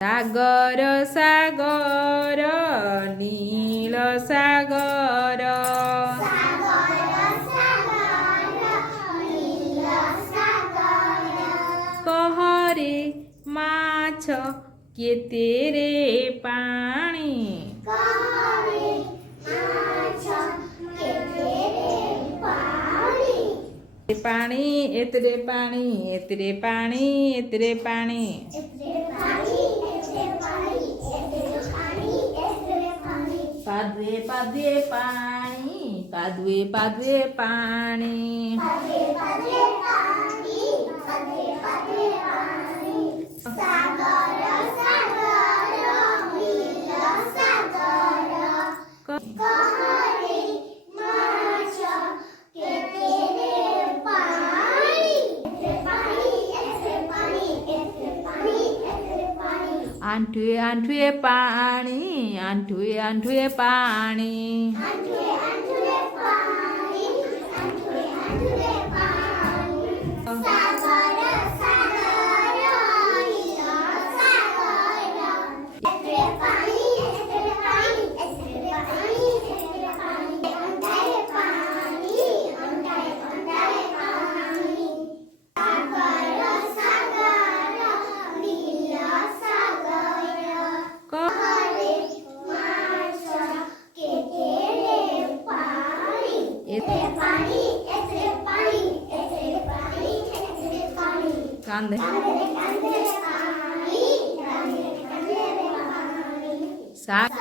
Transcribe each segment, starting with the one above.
सागर सागर नील सागर कहरे माछ केते रे पानी पानी एतरे पानी एतरे पानी एतरे पानी पादवे पादवे पानी पादवे पादवे पानी आंठुए आंठुए पानी आंठुए आंठुए पानी कांदे साग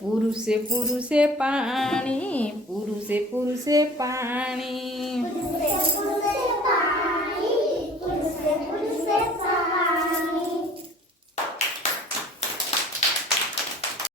पुरुषे पुरुषे पानी पुरुषे पुरुषे पानी